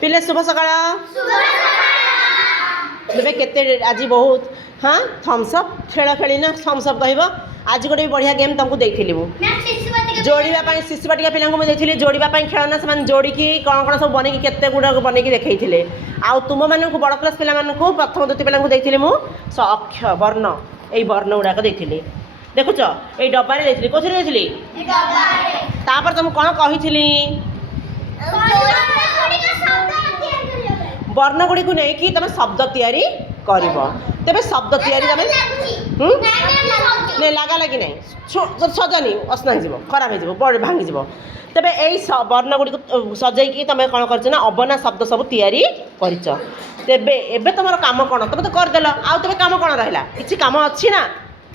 पिले शुभ सकाळ तेरे केते आज बहुत हाँ थम्सअप खेल खेली ना थम्सअप कह आज गोटे बढ़िया गेम तुमको देखी जोड़ापी शिशु बाटिका पिला मुझे जोड़ापी खेलना से जोड़ी कौन कौन सब बनई केते गुड़ा बनई देखते आउ तुम मानक बड़ क्लास पिला प्रथम द्वितीय पिला देखी मुझे अक्ष वर्ण यही वर्ण गुड़ाक देखी देखुच ये डब्बारे देखी कौन देखी तापर तुम कौन कही वर्ण गुड़ी को लेकिन तुम शब्द तैयारी कर तेरे शब्द तैयारी नहीं लगा लगी ना सजानी असना हो खराब हो भांगी तेरे यही वर्ण गुड़ी को सजाई तुम कौन कर अबना शब्द सब तैयारी कर तेबे एबे तुम काम कौन तुम तो करदेल आउ तेरे काम कौन रहा कि काम अच्छी ना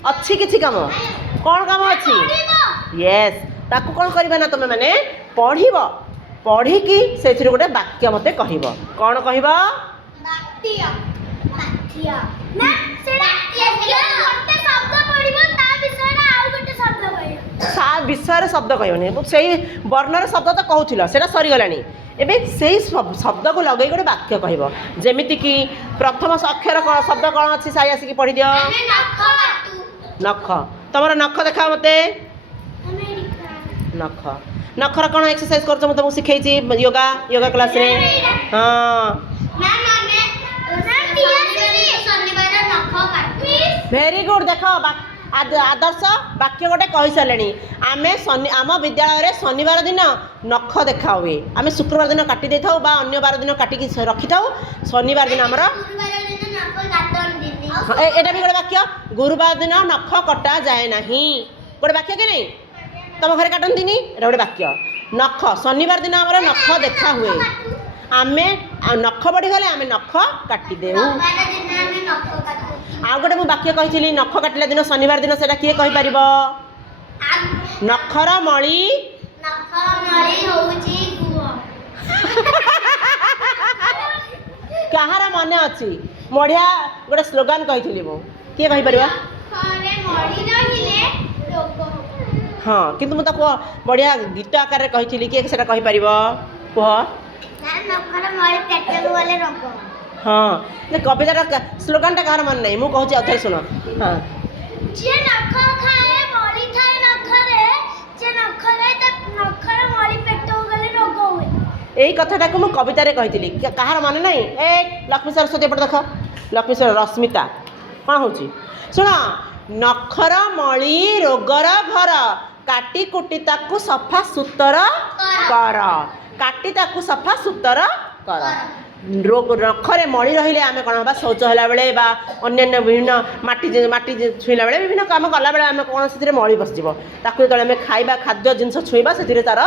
अच्छी किसी काम कौन काम अच्छी यस ताकू कौन करना ना तुम मैंने पढ़ पढ़ी से गोटे वाक्य मत कह कौन कह विषय शब्द कहनी से वर्णर शब्द तो कहूल से सरीगला एवं से शब्द को लगे गोटे वाक्य कह जमीती कि प्रथम अक्षर शब्द कौन अच्छी साई आसिक पढ़ी दियो नख तुम नख देखा मत नख नखर कौन एक्सरसाइज कर तुमको शिखई योगा योगा क्लास रे हाँ वेरी गुड देख आदर्श वाक्य गोटे कही सारे आम आम विद्यालय शनिवार दिन नख देखा हुए आम शुक्रवार दिन काटी दे था अन्य बार दिन काटिक रखी था शनिवार दिन आमर एटा भी गोटे वाक्य गुरुवार दिन नख कटा जाए ना गोटे वाक्य कि नहीं तुम घरे काटती गोटे वाक्य नख शनिवार दिन आम नख देखा हुए आम नख बढ़ीगले आम नख काटिदे आउ गोटे मुझे वाक्य कही नख काटिला दिन शनिवार दिन से किए कहीपर नखर मणि कहार मन अच्छी बढ़िया गोटे स्लोगान कही किए कहीपर हाँ किंतु मुझे बढ़िया गीत आकार कही किए से कहीपर कह हाँ कवितार स्लोगान कहार मन नहीं मुझे कहूँ अथर शुण हाँ यही कथाटा को कवितार कही कहार मन नहीं ए लक्ष्मी सरस्वती एपटे देख लक्ष्मी रश्मिता कौन हूँ शुण नखर मणि रोगर घर काटी कुटी ताकू सफा सुतर कर काटी ताकू सफा सुतर कर नखरे मणि रही आम कौन हाँ शौच है बेले अन्य विभिन्न माटी माटी छुईला बेले विभिन्न कम कला बेले आम कौन से मणि बसज ताकू जो खाଇବା ଖାଦ୍ୟ ଜିନିଷ छुईबा से तार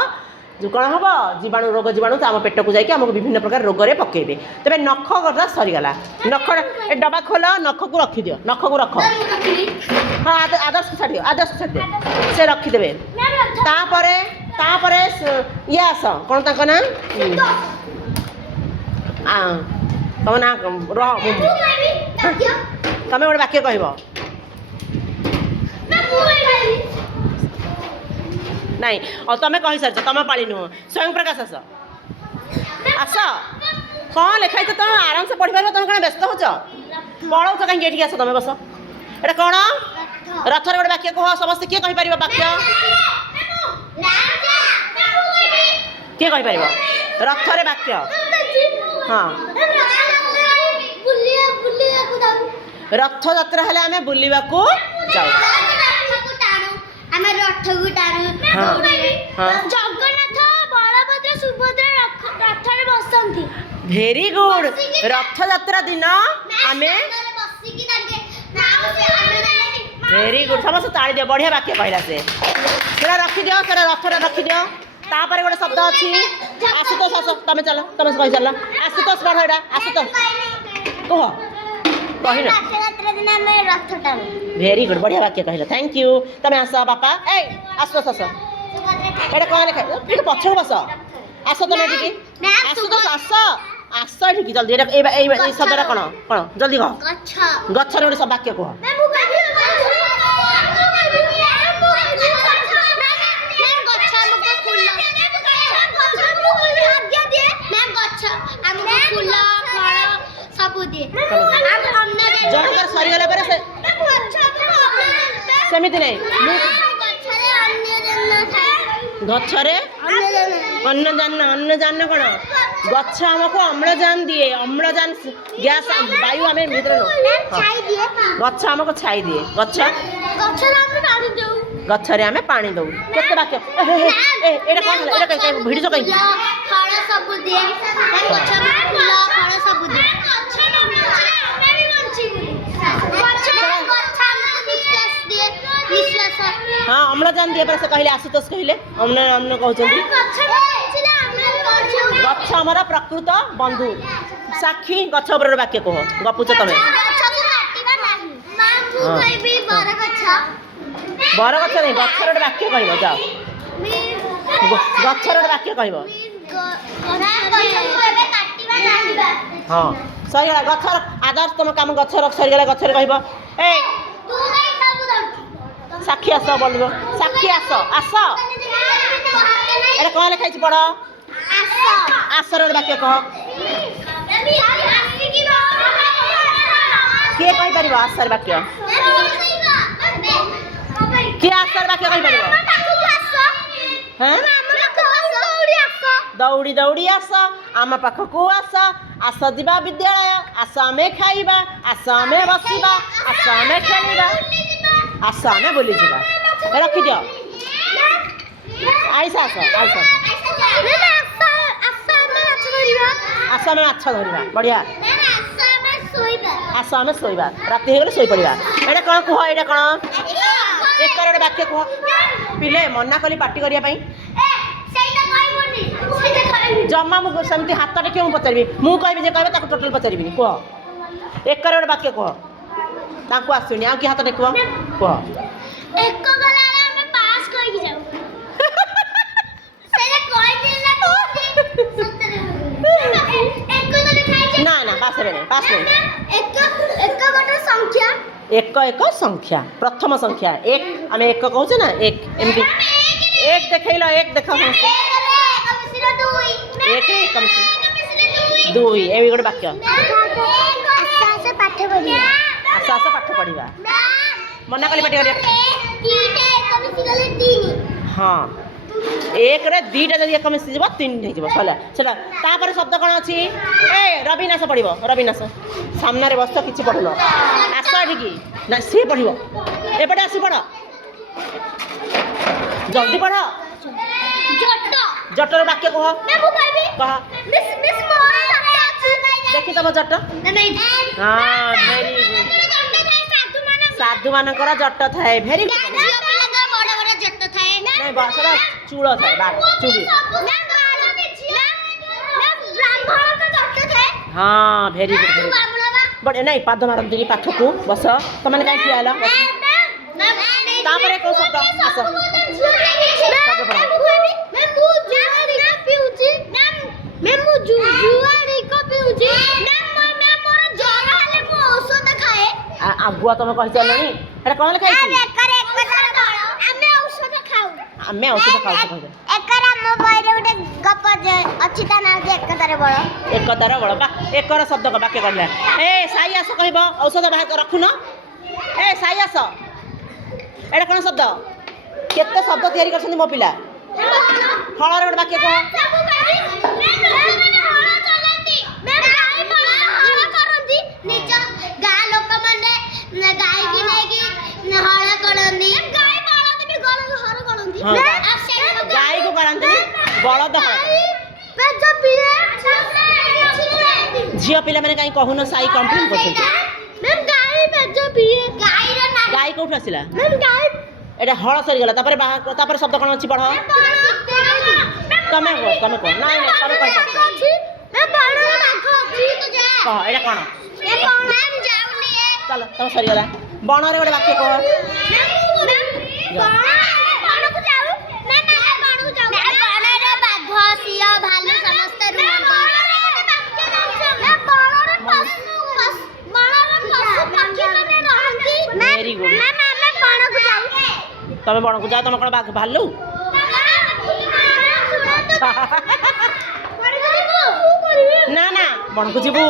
जो कौन हम जीवाणु रोग जीवाणु आम पेट को जाकि आमको विभिन्न प्रकार रोगरे पकेबे तेरे नख कथा सरीगला नख डबा खोल नख को रखिदियो नख को रख हाँ आदर्श छाड़ आदर्श छाड़ से रखिदेवे तापरे ये आस कौन तक ना तुम ना तुम गोटे वाक्य कह नहीं और तुम कही सारी तुम पाली नुह स्वयं प्रकाश आस आस कौन लिखाई तो तुम आराम से पढ़ी पार तुम कौन व्यस्त हो पढ़ाऊ कहीं ये आस तुम बस एटा कौन रथर गोटे वाक्य कह समस्त किए कहीपर वाक्य किए कहीपर रथरे वाक्य हाँ रथ यात्रा हेले आमे बुलिबा को जाऊ जगन्नाथ बलभद्र सुभद्रा रथरे बसंती वेरी गुड रथ यात्रा दिन आमे वेरी गुड समस्त ताली दियो बढ़िया वाक्य कहला से रखी दियो रथरे रखी दियो तापर गोटे शब्द अच्छी आशुतोष आस तुम चल तुम कही चल आशुतोष पढ़ एटा आशुतोष कह वेरी गुड बढ़िया वाक्य कहला थैंक यू तुम आस बापा ए आशुतोष आस एटा कौन लिखा फिर पछक बस आस तुम ये आशुतोष आस आस ठीक जल्दी शब्द कौन कौन जल्दी कह गच्छर गोटे सब वाक्य कह ଆମକୁ ଫୁଲ ଫଳ ସବୁ ଦିଏ ଜଣଙ୍କର ସରିଗଲା ପରେ ସେ ସେମିତି ନାହିଁ ଗଛରେ ଅମ୍ଳଜାନ କ'ଣ ଗଛ ଆମକୁ ଅମ୍ଳଜାନ ଦିଏ ଅମ୍ଳଜାନ ଗ୍ୟାସ୍ ବାୟୁ ଆମେ ଭିତରେ ଗଛ ଆମକୁ ଛାଇ ଦିଏ ଗଛରେ ଆମେ ପାଣି ଦଉ କେତେ ବାକ୍ୟ ଏଇଟା କ'ଣ ହେଲା ଏଇଟା ଭିଡ଼ିଛ କାହିଁକି ଫଳ ସବୁ ଦିଏ ଗଛ ଫୁଲ ଫଳ ସବୁ ଦିଏ ହଁ ଅମ୍ଳଜାନ ଦିଏ ପରେ ସେ କହିଲେ ଆଶୁତୋଷ କହିଲେ ଅମ୍ଳ କହୁଛନ୍ତି ଗଛ ଆମର ପ୍ରକୃତ ବନ୍ଧୁ ସାକ୍ଷୀ ଗଛ ଉପରେ ବାକ୍ୟ କୁହ ଗପୁଛ ତମେ ବରଗଛ ନାହିଁ ଗଛର ଗୋଟେ ବାକ୍ୟ କହିବ ଯାଅ ଗଛର ଗୋଟେ ବାକ୍ୟ କହିବ ହଁ ସରିଗଲା ଗଛର ଆଦର୍ଶ ତମ କାମ ଗଛର ସରିଗଲା ଗଛରେ କହିବ ଏ ସାକ୍ଷୀ ଆସ ବୋଲିବ ସାକ୍ଷୀ ଆସ ଏଇଟା କ'ଣ ଲେଖା ହେଇଛି ପଢ଼ ଆସର ଗୋଟେ ବାକ୍ୟ କହ କିଏ କହିପାରିବ ଆସର ବାକ୍ୟ କିଏ ଆସର ବାକ୍ୟ କହିପାରିବ ଦୌଡ଼ି ଦୌଡ଼ି ଆସ ଆମ ପାଖକୁ ଆସ ଯିବା ବିଦ୍ୟାଳୟ ଆସ ଆମେ ଖାଇବା ଆସ ଆମେ ବସିବା ଆସ ଆମେ ଖେଳିବା ଆସ ଆମେ ବୁଲିଯିବା ରଖିଦିଅ ଆଇସା ଆସ ଆମେ ମାଛ ଧରିବା ବଢ଼ିଆ ଆସ ଆମେ ଶୋଇବା ରାତି ହେଇଗଲେ ଶୋଇପଡ଼ିବା ଏଇଟା କ'ଣ କୁହ ଏଇଟା କ'ଣ ଏକର ଗୋଟେ ବାକ୍ୟ କୁହ ପିଲେ ମନା କଲି ପାଟି କରିବା ପାଇଁ ଜମା ମୁଁ ସେମିତି ହାତ ଟେକି ମୁଁ ପଚାରିବି ମୁଁ କହିବି ଯେ କହିବେ ତାକୁ ଟୋଟାଲ ପଚାରିବିନି କୁହ ଏକର ଗୋଟେ ବାକ୍ୟ କୁହ ତାଙ୍କୁ ଆସୁନି ଆଉ କି ହାତ ଟେକିବ କୁହ ନା ନା ପାସ୍ ହେବେ ନାହିଁ ପାସ୍ ନାହିଁ ଏକ ସଂଖ୍ୟା ପ୍ରଥମ ସଂଖ୍ୟା ଏକ ଆମେ ଏକ କହୁଛେ ନା ଏକ ଏମିତି ଏକ ଦେଖେଇଲ ଏକ ଦେଖ ସମସ୍ତେ ଏକ ଦୁଇ ଏ ଗୋଟେ ବାକ୍ୟ ଆସ ପାଠ ପଢ଼ିବା ମନା କଲି ପାଠ କରିବା ହଁ ଏକରେ ଦୁଇଟା ଯଦି ଏକ ମିଶିଯିବ ତିନି ହେଇଯିବ ସରିଲା ସେଟା ତାପରେ ଶବ୍ଦ କ'ଣ ଅଛି ଏ ରବିନାଶ ପଢ଼ିବ ରବିନାଶ ସାମ୍ନାରେ ବସ କିଛି ପଢ଼ିବ ଆସ ଏଠିକି ନା ସିଏ ପଢ଼ିବ ଏପଟେ ଆସି ପଢ଼ ଜଲ୍ଦି ପଢ଼ ଜଟର ବାକ୍ୟ କୁହ କହ ଦେଖି ତମ ଜଟ ହଁ ଭେରି ଗୁଡ୍ ସାଧୁମାନଙ୍କର ଜଟ ଥାଏ ଭେରି ଗୁଡ୍ ସେଟା ଚୂଳ ଥାଏ ଚୁଡ଼ି ହଁ ଭେରି ଗୁଡ୍ ବଟ୍ ନାଇଁ ପାଦ ମାରନ୍ତୁନି ପାଠକୁ ବସ ତମାନେ କାହିଁ ଠିଆ ହେଲ ତାପରେ କୋଉ ଶବ୍ଦ ଆସ ଆଗୁଆ ତମେ କହିସାରିଲଣି ଏଟା କ'ଣ ଲେଖା ହେଇଛି ଆମେ ଔଷଧ ଖାଉଛୁ ଏକତାର ବଳ ବା ଏକର ଶବ୍ଦ ବାକ୍ୟ କହିଲା ଏ ସାଇ ଆସ କହିବ ଔଷଧ ରଖୁନ ଏ ସାଇ ଆସ ଏଇଟା କ'ଣ ଶବ୍ଦ କେତେ ଶବ୍ଦ ତିଆରି କରିଛନ୍ତି ମୋ ପିଲା ଫଳରେ ଗୋଟେ ବାକ୍ୟ କହ ଗାଈକୁ କରନ୍ତି ବଳଦ ଝିଅ ପିଲାମାନେ କାହିଁ କହୁନ ସାଇ କମ୍ପ୍ଲେନ୍ କରୁଛନ୍ତି ଗାଈ କୋଉଠୁ ଆସିଲା ଏଇଟା ହଳ ସରିଗଲା ତାପରେ ଶବ୍ଦ କ'ଣ ଅଛି ପଢ଼ ତମେ କହ ନାଇଁ ତମେ କହ ଏଇଟା କ'ଣ ଚାଲ ତମେ ସରିଗଲା ବଣରେ ଗୋଟେ ବାକ୍ୟ କହ ଭେରି ଗୁଡ୍ ତମେ ବଣକୁ ଯାଅ ତମେ କ'ଣ ଭାଲୁ ନା ବଣକୁ ଯିବୁ।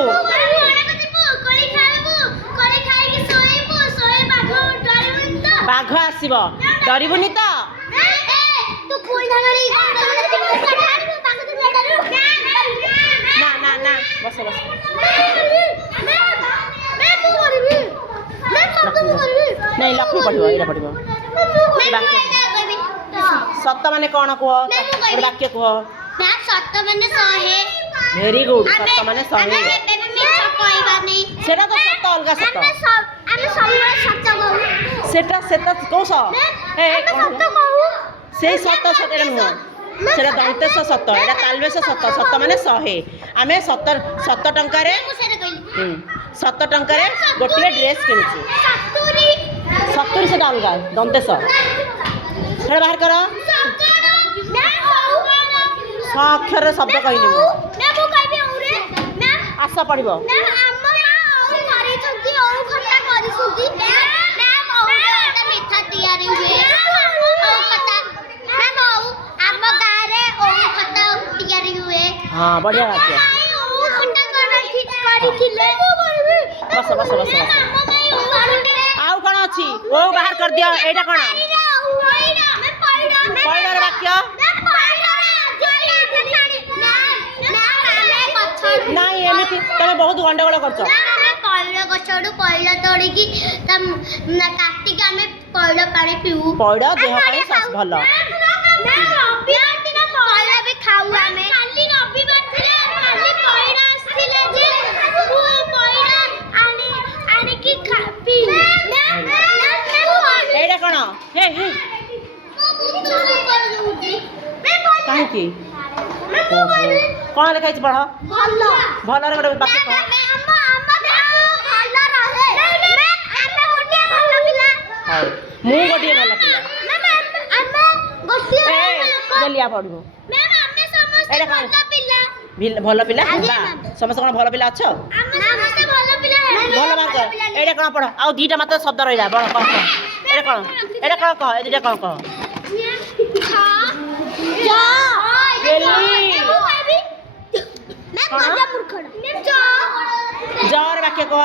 ବାଘ ଆସିବ ଡରିବୁନି ତ? ନା ନା ନା ବସ ବସ। ନାଇଁ ଲକ୍ଷ୍ମୀ ପଢିବ ଏଇଟା ପଢିବ। ସତ ମାନେ କ'ଣ କୁହ? ଗୋଟେ ବାକ୍ୟ କୁହ। Very good. ସତ ମାନେ 100। ସେଟା ତ ସତ ଅଲଗା ସତ। ସେଟା ସେଟା କୋଉ ସେଇ ସତ ସେଟା ନୁହଁ। ସେଟା ଦନ୍ତେଶ ସତ, ଏଟା ତାଲବେଶ ସତ। ସତ ମାନେ 100। ଆମେ 7 ଟଙ୍କାରେ 7 ଟଙ୍କାରେ ଗୋଟିଏ ଡ୍ରେସ୍ କିଣିଛୁ। 70 ସେଟା ଅଲଗା ଦନ୍ତେଶ। ସେଟା ବାହାର କର। ଅକ୍ଷରରେ ଶବ୍ଦ କହିନି ମୁଁ। ଆସ ପଢିବ। ହଁ ବଢିଆ ବାକ୍ୟ। ବସ ବସ ବସ ବସ। ଆଉ କ'ଣ ଅଛି? ଓ ବାହାର କରିଦିଅ। ଏଇଟା କ'ଣ? ପଇଡ଼ର ବାକ୍ୟ। ନାଇଁ ଏମିତି ତମେ ବହୁତ ଗଣ୍ଡଗୋଳ କରୁଛ। ପଇଡ଼ ଗଛରୁ ପଇଡ଼ ତୋଳିକି କାଟିକି ଆମେ ପଇଡ଼ ପାଣି ପିଉ। ପଇଡ଼ ଦେହ ପାଇଁ ଭଲ। ପଇଡ଼ ବି ଖାଉ ଆମେ। କାଲି ରବିବାର ଥିଲା, କାଲି ପଇଡ଼ ଆସିଥିଲେ ଯେ ପଇଡ଼ ଆଣିକି ପିଇଲୁ। ଏଇଟା କ'ଣ? କାହିଁକି? କ'ଣ ଲେଖା ହେଇଛି ପଢ଼। ଭଲରେ ଗୋଟେ ବାକ୍ୟ କହ। ମୁଁ ଗୋଟିଏ ଭଲ ପିଲା। ଜଲିଆ ପଢିବ। ଏଇଟା କ'ଣ? ଭଲ ପିଲା ହେବା। ସମସ୍ତେ କ'ଣ ଭଲ ପିଲା ଅଛ? ଭଲ ମାର୍କ। ଏଇଟା କ'ଣ ପଢ଼। ଆଉ 2ଟା ମାତ୍ର ଶବ୍ଦ ରହିଲା। ବଡ଼ କ'ଣ କହ? ଏଇଟା କ'ଣ? ଏଇଟା କ'ଣ କହ? ଏ 2ଟା କ'ଣ କହ? ଜର ବାକ୍ୟ କହ।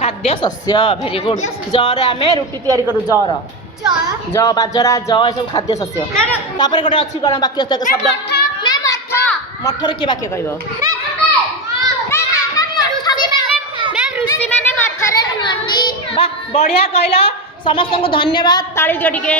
ଖାଦ୍ୟ ଶସ୍ୟ। Very good. ଜରେ ଆମେ ରୁଟି ତିଆରି କରୁ। ଜର ବାଜରା ଏସବୁ ଖାଦ୍ୟ ଶସ୍ୟ। ତାପରେ ଗୋଟେ ଅଛି କ'ଣ ବାକ୍ୟ ଶବ୍ଦ? ମଠରେ କିଏ ବାକ୍ୟ କହିବ? ବା ବଢିଆ କହିଲ। ସମସ୍ତଙ୍କୁ ଧନ୍ୟବାଦ। ତାଳି ଦିଅ ଟିକେ।